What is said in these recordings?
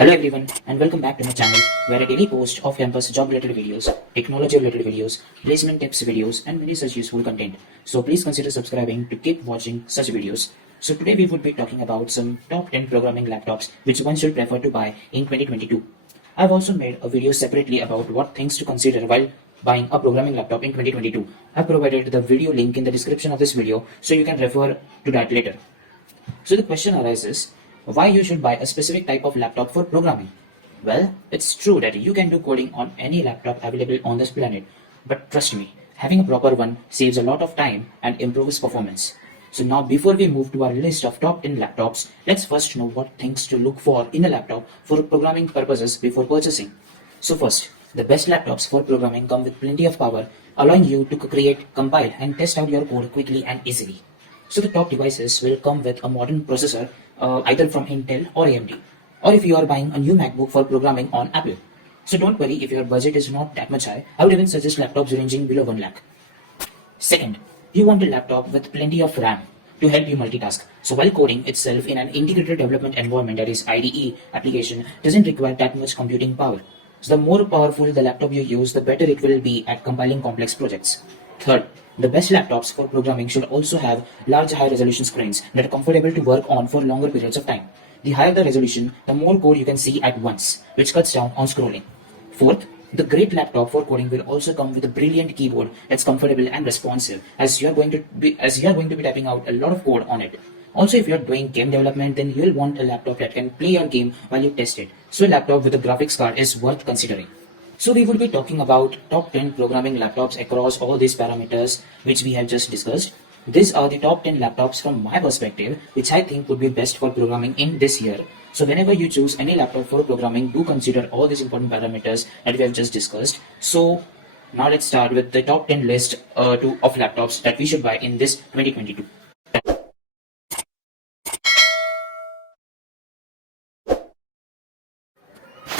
Hello everyone and welcome back to my channel where I daily post off-campus job related videos, technology related videos, placement tips videos and many such useful content. So please consider subscribing to keep watching such videos. So today we would be talking about some top 10 programming laptops which one should prefer to buy in 2022. I've also made a video separately about what things to consider while buying a programming laptop in 2022. I've provided the video link in the description of this video so you can refer to that later. So the question arises, why you should buy a specific type of laptop for programming? Well, it's true that you can do coding on any laptop available on this planet, but trust me, having a proper one saves a lot of time and improves performance. So now before we move to our list of top 10 laptops, let's first know what things to look for in a laptop for programming purposes before purchasing. So first, the best laptops for programming come with plenty of power, allowing you to create, compile and test out your code quickly and easily. So the top devices will come with a modern processor, either from Intel or AMD, or if you are buying a new MacBook for programming on Apple. So don't worry if your budget is not that much high. I would even suggest laptops ranging below 1 lakh. Second, you want a laptop with plenty of RAM to help you multitask. So while coding itself in an integrated development environment, that is IDE application, doesn't require that much computing power. So the more powerful the laptop you use, the better it will be at compiling complex projects. Third, the best laptops for programming should also have large high-resolution screens that are comfortable to work on for longer periods of time. The higher the resolution, the more code you can see at once, which cuts down on scrolling. Fourth, the great laptop for coding will also come with a brilliant keyboard that's comfortable and responsive, as you are going to be typing out a lot of code on it. Also, if you're doing game development, then you'll want a laptop that can play your game while you test it. So a laptop with a graphics card is worth considering. So we will be talking about top 10 programming laptops across all these parameters which we have just discussed. These are the top 10 laptops from my perspective which I think would be best for programming in this year. So whenever you choose any laptop for programming, do consider all these important parameters that we have just discussed. So now let's start with the top 10 list of laptops that we should buy in this 2022.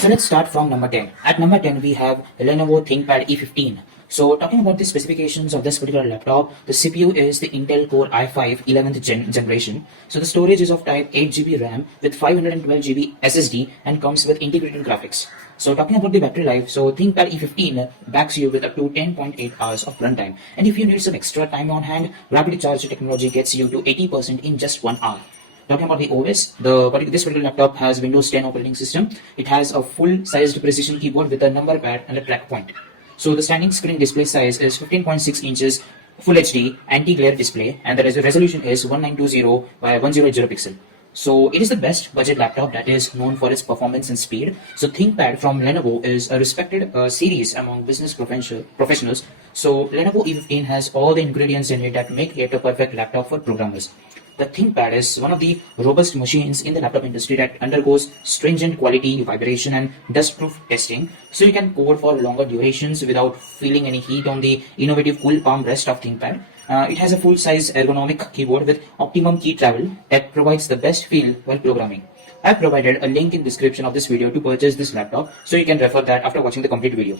So let's start from number 10. At number 10, we have Lenovo ThinkPad E15. So talking about the specifications of this particular laptop, the CPU is the Intel Core i5 11th generation. So the storage is of type 8GB RAM with 512GB SSD and comes with integrated graphics. So talking about the battery life, so ThinkPad E15 backs you with up to 10.8 hours of runtime. And if you need some extra time on hand, rapid charge technology gets you to 80% in just 1 hour. Talking about the OS, this particular laptop has Windows 10 operating system. It has a full-sized precision keyboard with a number pad and a track point. So the standing screen display size is 15.6 inches, Full HD, Antiglare Display, and the resolution is 1920 by 1080 pixel. So it is the best budget laptop that is known for its performance and speed. So ThinkPad from Lenovo is a respected series among business professionals. So Lenovo E15 has all the ingredients in it that make it a perfect laptop for programmers. The ThinkPad is one of the robust machines in the laptop industry that undergoes stringent quality, vibration and dust-proof testing, so you can code for longer durations without feeling any heat on the innovative cool palm rest of ThinkPad. It has a full-size ergonomic keyboard with optimum key travel that provides the best feel while programming. I've provided a link in the description of this video to purchase this laptop, so you can refer that after watching the complete video.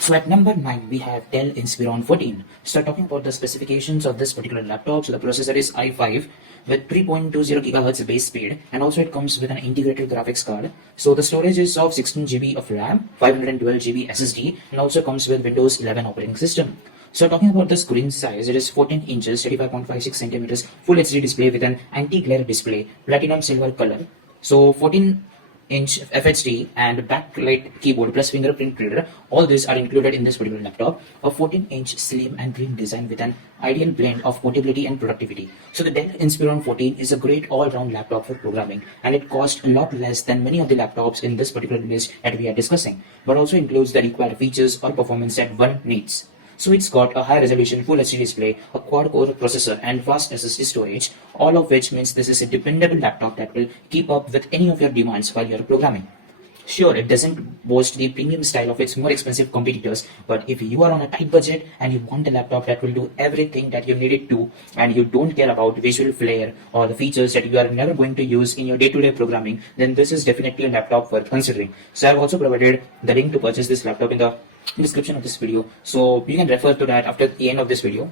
So at number 9, we have Dell Inspiron 14. So talking about the specifications of this particular laptop, so the processor is i5 with 3.20 GHz base speed, and also it comes with an integrated graphics card. So the storage is of 16GB of RAM, 512GB SSD, and also comes with Windows 11 operating system. So talking about the screen size, it is 14 inches, 35.56 centimeters, Full HD display with an anti-glare display, platinum silver color. So 14-inch FHD and backlight keyboard plus fingerprint reader, all these are included in this particular laptop. A 14-inch slim and thin design with an ideal blend of portability and productivity. So the Dell Inspiron 14 is a great all-round laptop for programming, and it costs a lot less than many of the laptops in this particular list that we are discussing, but also includes the required features or performance that one needs. So it's got a high resolution Full HD display, a quad-core processor and fast SSD storage, all of which means this is a dependable laptop that will keep up with any of your demands while you're programming. Sure, it doesn't boast the premium style of its more expensive competitors, but if you are on a tight budget and you want a laptop that will do everything that you need it to, and you don't care about visual flair or the features that you are never going to use in your day-to-day programming, then this is definitely a laptop worth considering. So I've also provided the link to purchase this laptop in the description of this video, so you can refer to that after the end of this video.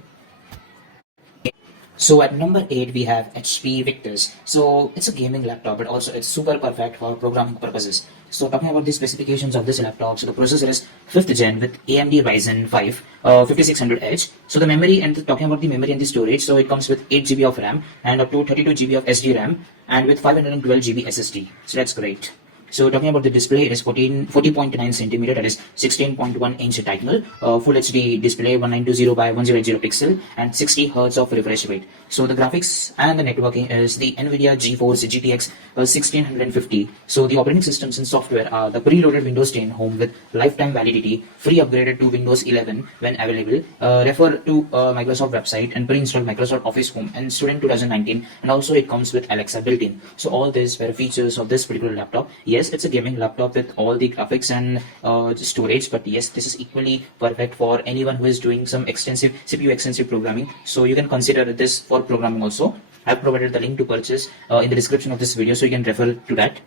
So at number 8 we have HP VICTUS. So it's a gaming laptop, but also it's super perfect for programming purposes. So talking about the specifications of this laptop, so the processor is 5th gen with AMD Ryzen 5 5600H. So the memory, and talking about the memory and the storage, so it comes with 8 GB of RAM and up to 32 GB of SD RAM and with 512 GB SSD. So that's great. So talking about the display, it is 40.9 centimeter, that is 16.1 inch diagonal, full HD display, 1920 by 1080 pixel, and 60 Hz of refresh rate. So the graphics and the networking is the NVIDIA GeForce GTX 1650. So the operating systems and software are the preloaded Windows 10 Home with lifetime validity, free upgraded to Windows 11 when available. Refer to Microsoft website and pre-install Microsoft Office Home and Student 2019, and also it comes with Alexa built-in. So all these were features of this particular laptop. Yes, it's a gaming laptop with all the graphics and storage, but yes, this is equally perfect for anyone who is doing some extensive CPU extensive programming. So you can consider this for programming also. I've provided the link to purchase in the description of this video, so you can refer to that.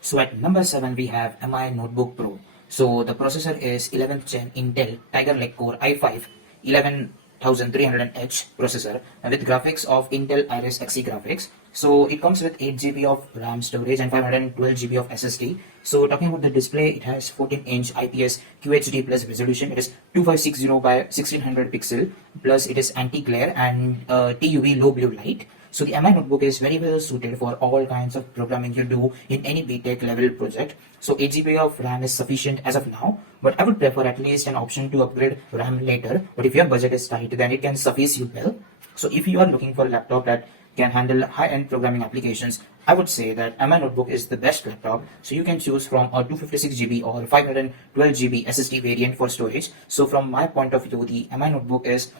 So at number 7 we have MI Notebook Pro. So the processor is 11th gen Intel Tiger Lake Core i5 11300H processor with graphics of Intel Iris Xe graphics. So it comes with 8 GB of RAM storage and 512 GB of SSD. So talking about the display, it has 14-inch IPS QHD plus resolution. It is 2560 by 1600 pixel, plus it is anti-glare and TUV low blue light. So the MI notebook is very well suited for all kinds of programming you do in any BTech level project. So 8 GB of RAM is sufficient as of now, but I would prefer at least an option to upgrade RAM later. But if your budget is tight, then it can suffice you well. So if you are looking for a laptop that can handle high-end programming applications, I would say that MI notebook is the best laptop. So you can choose from a 256 GB or 512 GB SSD variant for storage. So from my point of view, the MI notebook is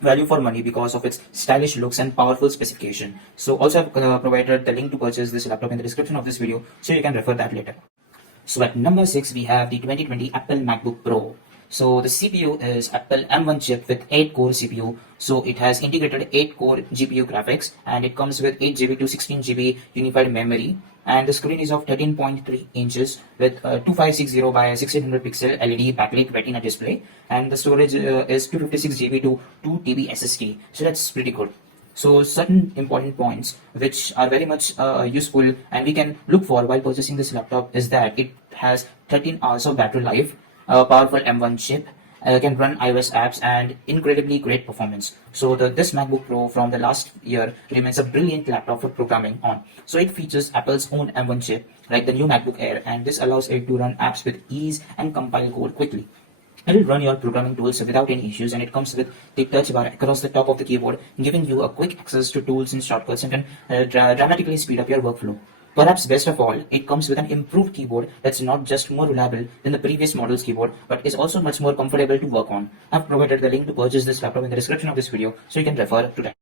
value for money because of its stylish looks and powerful specification. So also I've provided the link to purchase this laptop in the description of this video, so you can refer that later. So at number 6 we have the 2020 Apple MacBook Pro. So the CPU is Apple M1 chip with 8 core CPU. So it has integrated 8 core GPU graphics, and it comes with 8 GB to 16 GB unified memory. And the screen is of 13.3 inches with 2560 by 1600 pixel LED backlit retina display, and the storage is 256 GB to 2 TB SSD. So that's pretty good. So certain important points which are very much useful and we can look for while purchasing this laptop is that it has 13 hours of battery life, powerful M1 chip, can run iOS apps, and incredibly great performance. So this MacBook Pro from the last year remains a brilliant laptop for programming on. So it features Apple's own M1 chip like the new MacBook Air, and this allows it to run apps with ease and compile code quickly. It will run your programming tools without any issues, and it comes with the touch bar across the top of the keyboard, giving you a quick access to tools and shortcuts, and can dramatically speed up your workflow. Perhaps best of all, it comes with an improved keyboard that's not just more reliable than the previous model's keyboard, but is also much more comfortable to work on. I've provided the link to purchase this laptop in the description of this video, so you can refer to that.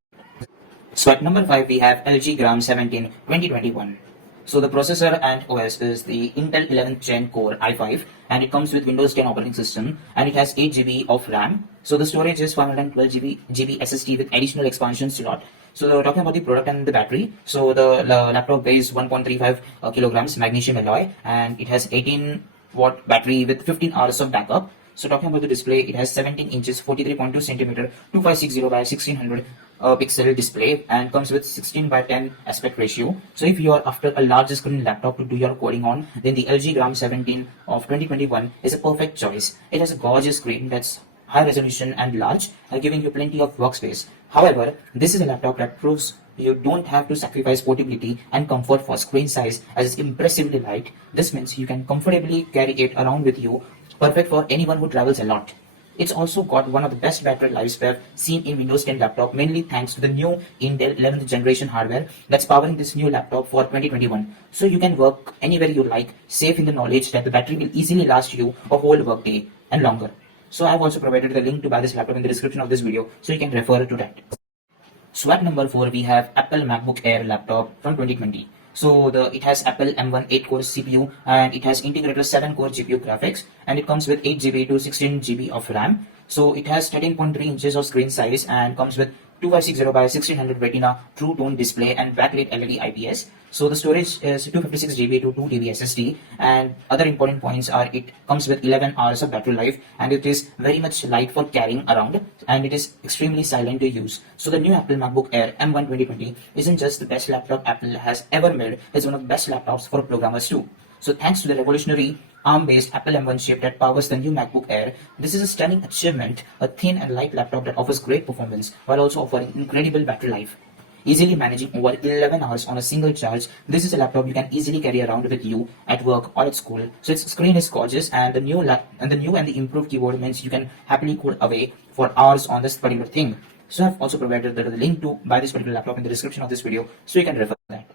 So at number 5 we have LG Gram 17 2021. So the processor and OS is the Intel 11th Gen Core i5, and it comes with Windows 10 operating system, and it has 8 GB of RAM. So the storage is 512 GB SSD with additional expansion slot. So talking about the product and the battery, so the laptop weighs 1.35 kilograms magnesium alloy, and it has 18-watt battery with 15 hours of backup. So talking about the display, it has 17 inches, 43.2 centimeter, 2560 by 1600 pixel display, and comes with 16 by 10 aspect ratio. So if you are after a large screen laptop to do your coding on, then the LG Gram 17 of 2021 is a perfect choice. It has a gorgeous screen that's high resolution and large, giving you plenty of workspace. However, this is a laptop that proves you don't have to sacrifice portability and comfort for screen size, as it's impressively light. This means you can comfortably carry it around with you, perfect for anyone who travels a lot. It's also got one of the best battery lives we have seen in Windows 10 laptop, mainly thanks to the new Intel 11th generation hardware that's powering this new laptop for 2021. So you can work anywhere you like, safe in the knowledge that the battery will easily last you a whole workday and longer. So I've also provided the link to buy this laptop in the description of this video, so you can refer to that. So at number 4 we have Apple MacBook Air laptop from 2020. So it has Apple M1 8-core CPU, and it has integrated 7-core GPU graphics, and it comes with 8 GB to 16 GB of RAM. So it has 13.3 inches of screen size and comes with 2560 by 1600 Retina True Tone display and backlit LED IPS. So the storage is 256 GB to 2 TB SSD, and other important points are it comes with 11 hours of battery life, and it is very much light for carrying around, and it is extremely silent to use. So the new Apple MacBook Air M1 2020 isn't just the best laptop Apple has ever made, it's one of the best laptops for programmers too. So thanks to the revolutionary ARM-based Apple M1 chip that powers the new MacBook Air, this is a stunning achievement, a thin and light laptop that offers great performance while also offering incredible battery life. Easily managing over 11 hours on a single charge, this is a laptop you can easily carry around with you at work or at school. So its screen is gorgeous, and the new and the improved keyboard means you can happily code away for hours on this particular thing. So I've also provided the link to buy this particular laptop in the description of this video, so you can refer to that.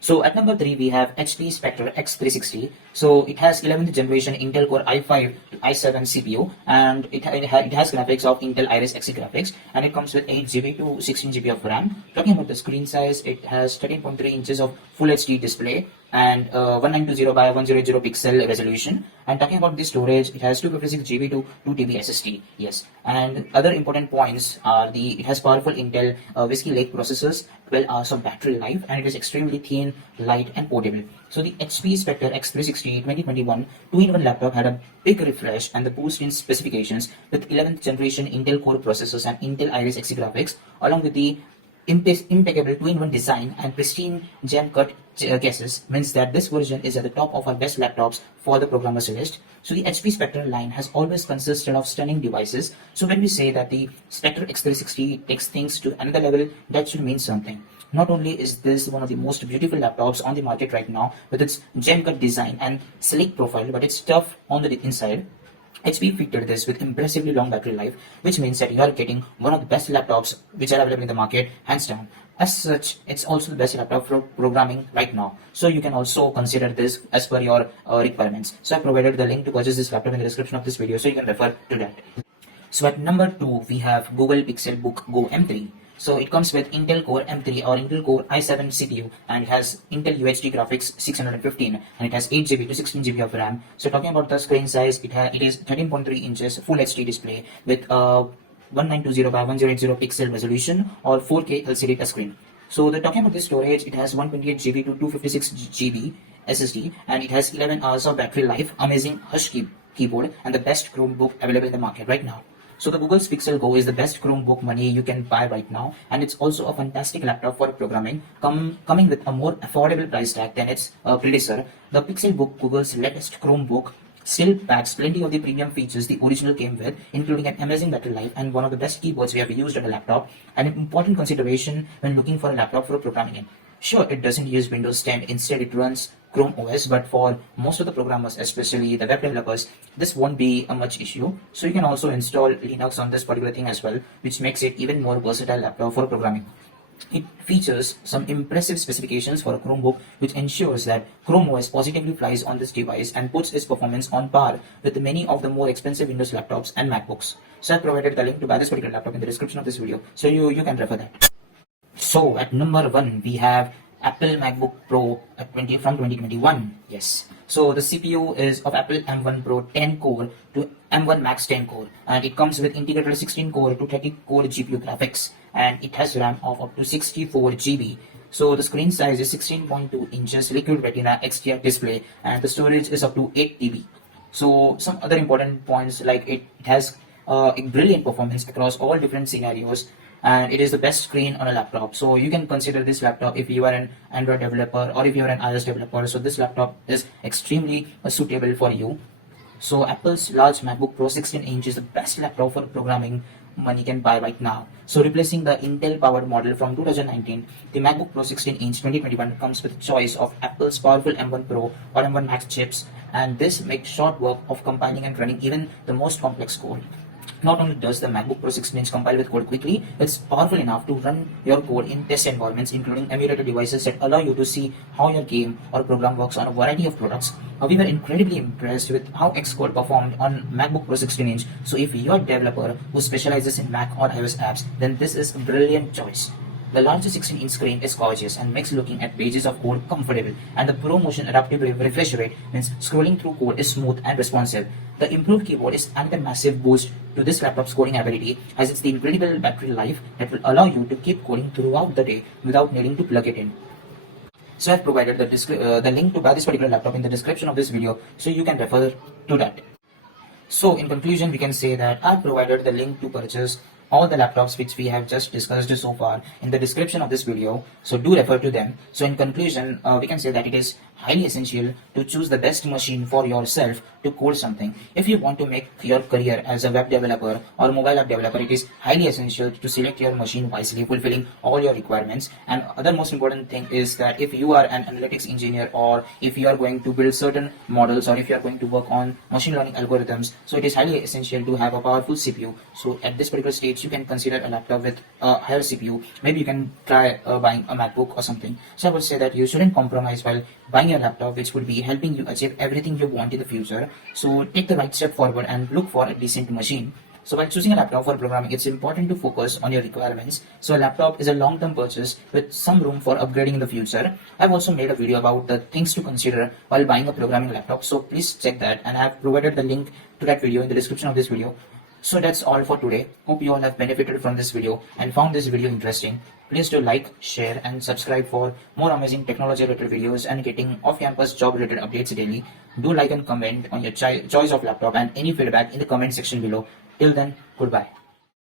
So at number 3 we have HP Spectre X360. So it has 11th generation Intel Core i5 to i7 CPU, and it has graphics of Intel Iris Xe graphics, and it comes with 8 GB to 16 GB of RAM. Talking about the screen size, it has 13.3 inches of Full HD display and 1920 by 1080 pixel resolution. And talking about the storage, it has 256 GB to 2 TB SSD. Yes, and other important points are it has powerful Intel Whiskey Lake processors, 12 hours of battery life, and it is extremely thin, light, and portable. So the HP Spectre X360 2021 2-in-1 laptop had a big refresh and the boost in specifications with 11th generation Intel Core processors and Intel Iris Xe graphics, along with the impeccable 2-in-1 design and pristine gem-cut cases, means that this version is at the top of our best laptops for the programmers list. So the HP Spectre line has always consisted of stunning devices. So when we say that the Spectre X360 takes things to another level, that should mean something. Not only is this one of the most beautiful laptops on the market right now with its gem-cut design and sleek profile, but it's tough on the inside. HP fitted this with impressively long battery life, which means that you are getting one of the best laptops which are available in the market, hands down. As such, it's also the best laptop for programming right now. So you can also consider this as per your requirements. So I provided the link to purchase this laptop in the description of this video, so you can refer to that. So at number 2, we have Google Pixelbook Go M3. So it comes with Intel Core M3 or Intel Core i7 CPU, and it has Intel UHD graphics 615, and it has 8 GB to 16 GB of RAM. So talking about the screen size, it is 13.3 inches Full HD display with 1920 by 1080 pixel resolution or 4K LCD touchscreen. So talking about the storage, it has 128 GB to 256 GB SSD, and it has 11 hours of battery life, amazing Hush keyboard, and the best Chromebook available in the market right now. So the Google's Pixel Go is the best Chromebook money you can buy right now, and it's also a fantastic laptop for programming, coming with a more affordable price tag than its predecessor. The Pixelbook, Google's latest Chromebook, still packs plenty of the premium features the original came with, including an amazing battery life and one of the best keyboards we have used on a laptop, and an important consideration when looking for a laptop for programming in. Sure, it doesn't use Windows 10, instead it runs Chrome OS, but for most of the programmers, especially the web developers, this won't be a much issue. So you can also install Linux on this particular thing as well, which makes it even more versatile laptop for programming. It features some impressive specifications for a Chromebook, which ensures that Chrome OS positively flies on this device and puts its performance on par with many of the more expensive Windows laptops and MacBooks. So I provided the link to buy this particular laptop in the description of this video, so you can refer that. So at number 1 we have Apple MacBook Pro from 2021. Yes. So the CPU is of Apple M1 Pro 10 core to M1 Max 10 core, and it comes with integrated 16 core to 30 core GPU graphics, and it has RAM of up to 64 GB. So the screen size is 16.2 inches Liquid Retina XDR display, and the storage is up to 8 TB. So some other important points, like it has a brilliant performance across all different scenarios, and it is the best screen on a laptop. So you can consider this laptop if you are an Android developer or if you are an iOS developer. So this laptop is extremely suitable for you. So Apple's large MacBook Pro 16-inch is the best laptop for programming money can buy right now. So replacing the Intel powered model from 2019, the MacBook Pro 16-inch 2021 comes with a choice of Apple's powerful M1 Pro or M1 Max chips, and this makes short work of compiling and running even the most complex code. Not only does the MacBook Pro 16-inch compile with code quickly, it's powerful enough to run your code in test environments, including emulator devices that allow you to see how your game or program works on a variety of products. We were incredibly impressed with how Xcode performed on MacBook Pro 16-inch. So if you're a developer who specializes in Mac or iOS apps, then this is a brilliant choice. The larger 16-inch screen is gorgeous and makes looking at pages of code comfortable, and the ProMotion adaptive refresh rate means scrolling through code is smooth and responsive. The improved keyboard is another massive boost to this laptop's coding ability, as it's the incredible battery life that will allow you to keep coding throughout the day without needing to plug it in. So I've provided the link to buy this particular laptop in the description of this video, so you can refer to that. So in conclusion, we can say that I've provided the link to purchase all the laptops which we have just discussed so far in the description of this video, so do refer to them. So in conclusion, we can say that it is highly essential to choose the best machine for yourself to code something. If you want to make your career as a web developer or mobile app developer, it is highly essential to select your machine wisely, fulfilling all your requirements. And other most important thing is that if you are an analytics engineer, or if you are going to build certain models, or if you are going to work on machine learning algorithms, so it is highly essential to have a powerful CPU. So at this particular stage, you can consider a laptop with a higher CPU. Maybe you can try buying a MacBook or something. So I would say that you shouldn't compromise while buying a laptop which would be helping you achieve everything you want in the future. So take the right step forward and look for a decent machine. So while choosing a laptop for programming, it's important to focus on your requirements. So a laptop is a long-term purchase with some room for upgrading in the future. I've also made a video about the things to consider while buying a programming laptop, so please check that, and I've provided the link to that video in the description of this video. So that's all for today. Hope you all have benefited from this video and found this video interesting. Please do like, share and subscribe for more amazing technology related videos and getting off-campus job related updates daily. Do like and comment on your choice of laptop and any feedback in the comment section below. Till then, goodbye.